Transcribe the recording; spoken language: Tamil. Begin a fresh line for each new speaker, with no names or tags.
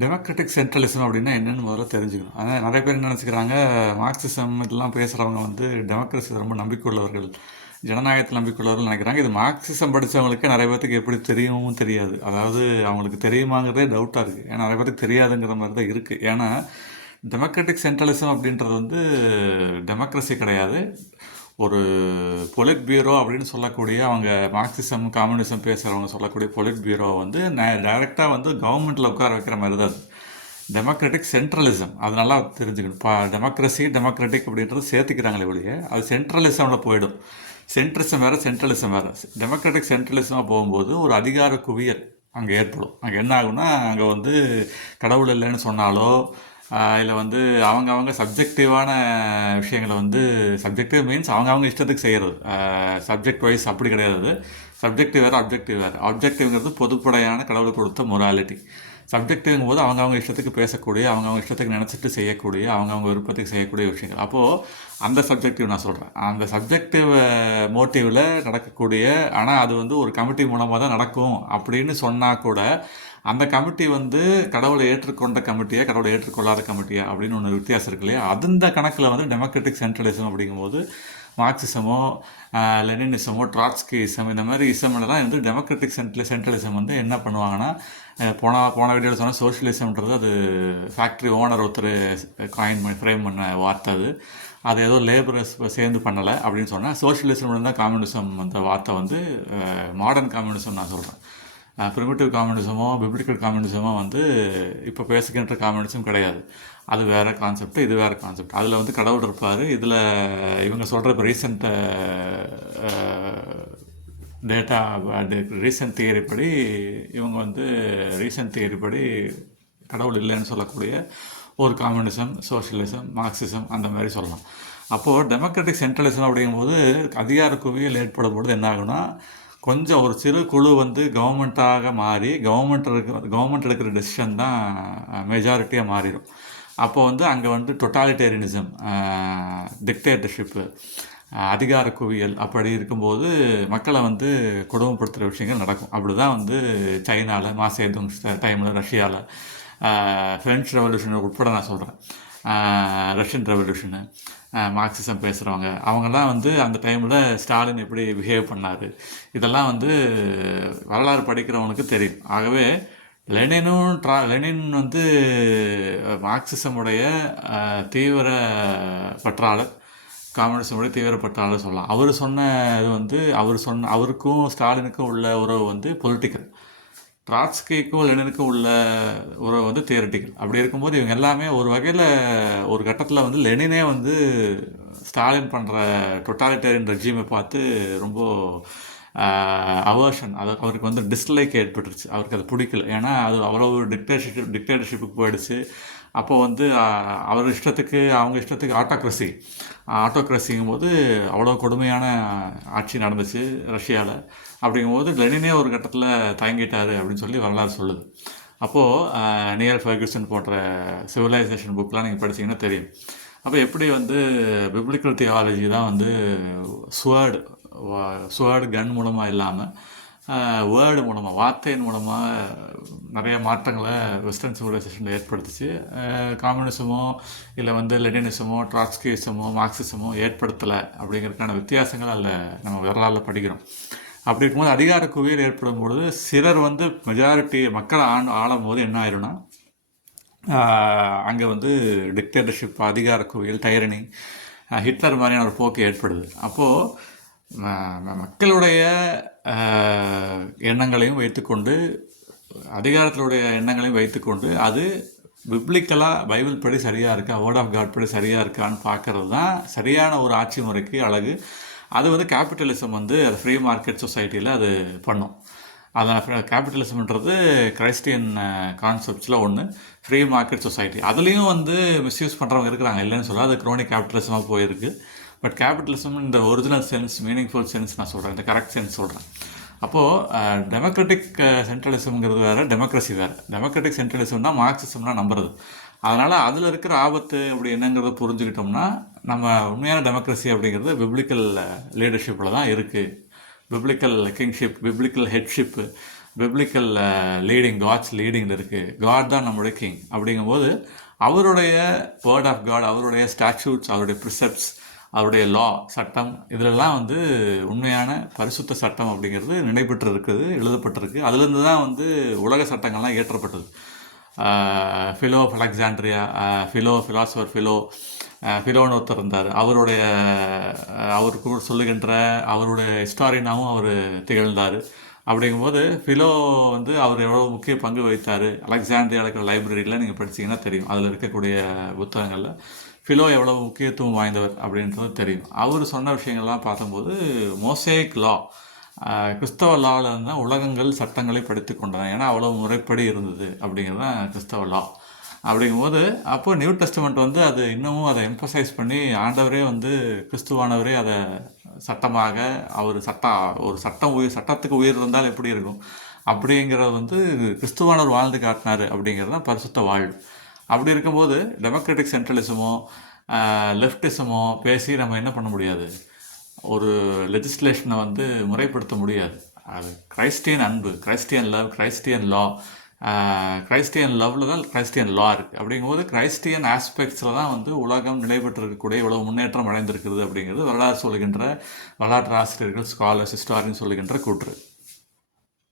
டெமோக்ராட்டிக் சென்ட்ரலிசம் அப்படின்னா என்னென்னு முதல்ல தெரிஞ்சுக்கணும். அதான் நிறைய பேர் என்ன நினச்சிக்கிறாங்க மார்க்சிசம் இதெல்லாம் பேசுகிறவங்க வந்து டெமோக்ரஸி ரொம்ப நம்பிக்கையுள்ளவர்கள் ஜனநாயகத்தில் நம்பிக்கையுள்ளவர்கள் நினைக்கிறாங்க. இது மார்க்சிசம் படித்தவங்களுக்கு நிறைய பேர்த்துக்கு எப்படி தெரியவும் தெரியாது. அதாவது அவங்களுக்கு தெரியுமாங்கிறதே டவுட்டாக இருக்குது ஏன்னா நிறைய பேர்த்துக்கு தெரியாதுங்கிற மாதிரி தான் இருக்குது ஏன்னா டெமோக்ராட்டிக் சென்ட்ரலிசம் அப்படின்றது வந்து டெமோக்ரஸி கிடையாது. ஒரு பொலிட் பியூரோ அப்படின்னு சொல்லக்கூடிய அவங்க மார்க்சிசம் கம்யூனிசம் பேசுகிறவங்க சொல்லக்கூடிய பொலிட் பியூரோ வந்து டைரெக்டாக வந்து கவர்மெண்ட்டில் உட்கார வைக்கிற மாதிரி தான் அது. டெமோக்ராட்டிக் சென்ட்ரலிசம் அது நல்லா தெரிஞ்சுக்கணும். இப்போ டெமோக்ரஸி டெமோக்ராட்டிக் அப்படின்றது சேர்த்துக்கிறாங்களே ஒழிய அது சென்ட்ரலிசமில் போயிடும். சென்ட்ரிசம் வேறு சென்ட்ரலிசம் வேறு. டெமோக்ராட்டிக் சென்ட்ரலிசமாக போகும்போது ஒரு அதிகார குவியல் அங்கே ஏற்படும். அங்கே என்ன ஆகும்னா அங்கே வந்து கடவுள் இல்லைன்னு சொன்னாலோ இதில் வந்து அவங்க அவங்க சப்ஜெக்டிவான விஷயங்களை வந்து சப்ஜெக்டிவ் மீன்ஸ் அவங்க அவங்க இஷ்டத்துக்கு செய்கிறது சப்ஜெக்ட் வைஸ் அப்படி கிடையாது சப்ஜெக்டிவ் வேறு அப்ஜெக்டிவ் வேறு. அப்ஜெக்டிவ்ங்கிறது பொதுப்படையான கடவுள் கொடுத்த மொராலிட்டி சப்ஜெக்டிவ்ங்கும் போது அவங்கவுங்க இஷ்டத்துக்கு பேசக்கூடிய அவங்கவுங்க இஷ்டத்துக்கு நினச்சிட்டு செய்யக்கூடிய அவங்கவுங்க விருப்பத்துக்கு செய்யக்கூடிய விஷயங்கள். அப்போது அந்த சப்ஜெக்டிவ் நான் சொல்கிறேன் அந்த சப்ஜெக்டிவ் மோட்டிவில் நடக்கக்கூடிய ஆனால் அது வந்து ஒரு கமிட்டி மூலமாக தான் நடக்கும் அப்படின்னு சொன்னால் கூட அந்த கமிட்டி வந்து கடவுளை ஏற்றுக்கொண்ட கமிட்டியா கடவுளை ஏற்றுக்கொள்ளாத கமிட்டியா அப்படின்னு ஒன்று வித்தியாசம் இருக்கு இல்லையா? அந்த கணக்கில் வந்து டெமோக்ராட்டிக் சென்ட்ரலிசம் அப்படிங்கும்போது மார்க்சிசமோ லெனினிசமோ ட்ராட்ஸ்கிசம் இந்த மாதிரி இசம்லாம் வந்து டெமோக்ராட்டிக் சென்ட்ரல் சென்ட்ரலிசம் வந்து என்ன பண்ணுவாங்கன்னா போன போன வீடியோவில் சொன்னால் சோஷியலிசம்ன்றது அது ஃபேக்ட்ரி ஓனர் ஒருத்தர் காயின் பண்ணி ஃப்ரேம் பண்ண வார்த்தை அது. அது ஏதோ லேபரர்ஸ் சேர்ந்து பண்ணலை அப்படின்னு சொன்னால் சோஷியலிசம் தான் காம்யூனிசம் அந்த வார்த்தை வந்து மாடர்ன் காம்யூனிசம் நான் சொல்கிறேன் ப்ரிமிட்டிவ் காம்யூனிசமோ பிப்ளிக்கல் காம்யூனிசமோ வந்து இப்போ பேசுகின்ற காம்யூனிசம் கிடையாது. அது வேறு கான்செப்ட் இது வேறு கான்செப்ட் அதில் வந்து கடவுள் இருப்பார். இதில் இவங்க சொல்கிற இப்போ ரீசெண்ட் டேட்டா ரீசன்ட் தியரி படி இவங்க வந்து ரீசன்ட் தியரி படி கடவுள் இல்லைன்னு சொல்லக்கூடிய ஒரு காம்யூனிசம் சோஷியலிசம் மார்க்சிசம் அந்த மாதிரி சொல்லலாம். அப்போது டெமோக்ராட்டிக் சென்ட்ரலிசம் அப்படிங்கும்போது அதிகார குவியல் ஏற்படும் பொழுது என்ன ஆகுனா கொஞ்சம் ஒரு சிறு குழு வந்து கவர்மெண்ட்டாக மாறி கவர்மெண்ட் இருக்கிற கவர்மெண்ட் எடுக்கிற டெசிஷன் தான் மெஜாரிட்டியாக மாறிடும். அப்போ வந்து அங்கே வந்து டொட்டாலிட்டேரியனிசம் டிக்டேட்டர்ஷிப்பு அதிகார குவியல் அப்படி இருக்கும்போது மக்களை வந்து கொடுமைப்படுத்துகிற விஷயங்கள் நடக்கும். அப்படி தான் வந்து சைனாவில் மாசேதுங் டைமில் ரஷ்யாவில் ஃப்ரெஞ்ச் ரெவல்யூஷன் உட்பட நான் சொல்கிறேன் ரஷ்யன் ரெவல்யூஷனு மார்க்சிசம் பேசுகிறவங்க அவங்கெல்லாம் வந்து அந்த டைமில் ஸ்டாலின் எப்படி பிஹேவ் பண்ணார். இதெல்லாம் வந்து வரலாறு படிக்கிறவனுக்கு தெரியும். ஆகவே லெனினும் ட்ரா லெனின் வந்து மார்க்சிசமுடைய தீவிர பற்றாளர் காம்யூனிசமுடைய தீவிர பற்றாளர் சொல்லலாம். அவர் சொன்ன இது வந்து அவர் சொன்ன அவருக்கும் ஸ்டாலினுக்கும் உள்ள உறவு வந்து பொலிட்டிக்கல் ட்ராட்ஸ்கிக்கும் லெனினுக்கும் உள்ள உறவு வந்து தியரட்டிக்கல் அப்படி இருக்கும்போது இவங்க எல்லாமே ஒரு வகையில் ஒரு கட்டத்தில் வந்து லெனினே வந்து ஸ்டாலின் பண்ணுற டொட்டாலிட்டேரியன் ரெஜிமை பார்த்து ரொம்ப அவர்ஷன் அது அவருக்கு வந்து டிஸ்லைக் ஏற்பட்டுருச்சு. அவருக்கு அது பிடிக்கல. ஏன்னா அது அவ்வளோ டிக்டேட்டர்ஷிப் டிக்டேட்டர்ஷிப்புக்கு போயிடுச்சு. அப்போ வந்து அவர் இஷ்டத்துக்கு அவங்க இஷ்டத்துக்கு ஆட்டோக்ரஸி ஆட்டோக்ரஸிங்கும் போது அவ்வளோ கொடுமையான ஆட்சி நடந்துச்சு ரஷ்யாவில் அப்படிங்கும்போது லெனினே ஒரு கட்டத்தில் தயங்கிட்டார் அப்படின்னு சொல்லி வரலாறு சொல்லுது. அப்போது நியர் ஃபர்கூசன் போன்ற சிவிலைசேஷன் புக்கெலாம் நீங்கள் படிச்சிங்கன்னா தெரியும். அப்போ எப்படி வந்து பிப்ளிக்கல் தியாலஜி தான் வந்து ஸ்வேர்டு சுவர்டு கன் மூலமாக இல்லாமல் வேர்டு மூலமாக வார்த்தையின் மூலமாக நிறைய மாற்றங்களை வெஸ்டர்ன் சிவிலைசேஷனில் ஏற்படுத்துச்சு. காம்யூனிசமோ இல்லை வந்து லெனினிசமோ ட்ராட்ஸ்கிசமோ மார்க்சிசமோ ஏற்படுத்தலை அப்படிங்கிறதுக்கான வித்தியாசங்கள் அதில் நம்ம வரலாறில் படிக்கிறோம். அப்படி இருக்கும்போது அதிகார குவியல் ஏற்படும் பொழுது சிலர் வந்து மெஜாரிட்டி மக்களை ஆண் ஆளும் போது என்ன ஆயிரும்னா அங்கே வந்து டிக்டேட்டர்ஷிப் அதிகார குவியல் டைரனி ஹிட்லர் மாதிரியான ஒரு போக்கு ஏற்படுது. அப்போது மக்களுடைய எண்ணங்களையும் வைத்துக்கொண்டு அதிகாரத்தினுடைய எண்ணங்களையும் வைத்துக்கொண்டு அது பிப்ளிக்கலாக பைபிள் படி சரியாக இருக்கா வேர்ட் ஆஃப் காட் படி சரியாக இருக்கான்னு பார்க்கறது தான் சரியான ஒரு ஆட்சி முறைக்கு அழகு. அது வந்து கேபிட்டலிசம் வந்து அது ஃப்ரீ மார்க்கெட் சொசைட்டியில் அது பண்ணும். அதனால் கேபிட்டலிசம்ன்றது கிறிஸ்டியன் கான்செப்ட்ஸில் ஒன்று ஃப்ரீ மார்க்கெட் சொசைட்டி அதுலேயும் வந்து மிஸ்யூஸ் பண்ணுறவங்க இருக்கிறாங்க இல்லைன்னு சொல்ல அது குரோனிக் கேபிட்டலிசமாக போயிருக்கு. பட் கேபிட்டலிசம் இந்த ஒரிஜினல் சென்ஸ் மீனிங்ஃபுல் சென்ஸ் நான் சொல்கிறேன் இந்த கரெக்ட் சென்ஸ் சொல்கிறேன் அப்போது டெமோக்ராட்டிக் சென்ட்ரலிசம்ங்கிறது வேறு டெமோக்ரஸி வேறு. டெமோக்ராட்டிக் சென்ட்ரலிசம் தான் மார்க்சிசம்னா நம்புறது. அதனால் அதில் இருக்கிற ஆபத்து அப்படி என்னங்கிறத புரிஞ்சுக்கிட்டோம்னா நம்ம உண்மையான டெமோக்ரஸி அப்படிங்கிறது பிப்ளிக்கல் லீடர்ஷிப்பில் தான் இருக்குது biblical kingship biblical headship biblical leading God's லீடிங்கில் இருக்குது காட் தான் நம்மளுடைய கிங் அப்படிங்கும்போது அவருடைய வேர்ட் ஆஃப் காட் அவருடைய ஸ்டாச்சூட்ஸ் அவருடைய ப்ரிசெப்ட்ஸ் அவருடைய லா சட்டம் இதிலெல்லாம் வந்து உண்மையான பரிசுத்த சட்டம் அப்படிங்கிறது நினைப்பட்டு இருக்குது எழுதப்பட்டிருக்கு. அதுலேருந்து தான் வந்து உலக சட்டங்கள்லாம் இயற்றப்பட்டது. Philo of Alexandria Philo philosopher Philo ஃபிலோன்னு ஒருத்தர் இருந்தார். அவருடைய அவருக்கு அவர் கூட சொல்லுகின்ற அவருடைய ஹிஸ்டாரியனாகவும் அவர் திகழ்ந்தார். அப்படிங்கும்போது ஃபிலோ வந்து அவர் எவ்வளோ முக்கிய பங்கு வகித்தார்? அலெக்சாண்ட்ரியா இருக்கிற லைப்ரரியில் நீங்கள் படிச்சீங்கன்னா தெரியும். அதில் இருக்கக்கூடிய புத்தகங்களில். ஃபிலோ எவ்வளோ முக்கியத்துவம் வாய்ந்தவர் அப்படின்றது தெரியும். அவர் சொன்ன விஷயங்கள்லாம் பார்த்தம்போது மோசேக் லா கிறிஸ்தவ லாவில் இருந்தால் உலகங்கள் சட்டங்களை படித்து கொண்டன. ஏன்னா அவ்வளோ முறைப்படி இருந்தது அப்படிங்கிறது தான் கிறிஸ்தவ லா. அப்படிங்கும்போது அப்போது நியூ டெஸ்ட்மெண்ட் வந்து அது இன்னமும் அதை எம்பசைஸ் பண்ணி ஆண்டவரே வந்து கிறிஸ்துவானவரே அதை சட்டமாக அவர் சட்ட ஒரு சட்டம் உயிர் சட்டத்துக்கு உயிர் இருந்தால் எப்படி இருக்கும்? அப்படிங்கிறது வந்து கிறிஸ்துவானவர் வாழ்ந்து காட்டினார் அப்படிங்கிறது தான் பரிசுத்த வாழ்வு. அப்படி இருக்கும்போது டெமோக்ராட்டிக் சென்ட்ரலிசமோ லெஃப்டிசமோ பேசி நம்ம என்ன பண்ண முடியாது? ஒரு லெஜிஸ்லேஷனை வந்து முறைப்படுத்த முடியாது. அது கிரைஸ்டியன் அன்பு கிரைஸ்டியன் லவ் கிரைஸ்டியன் லா கிரைஸ்டியன் லவ்வில் தான் கிரைஸ்டியன் லா இருக்குது அப்படிங்கும்போது கிரைஸ்டியன் ஆஸ்பெக்ட்ஸில் தான் வந்து உலகம் நிலைபெற்றிருக்கக்கூடிய இவ்வளவு முன்னேற்றம் அடைந்திருக்கிறது அப்படிங்கிறது வரலாறு சொல்லுகின்ற வரலாற்று ஆசிரியர்கள் ஸ்காலர்ஸ் ஹிஸ்டாரியன் சொல்லுகின்ற கூற்று.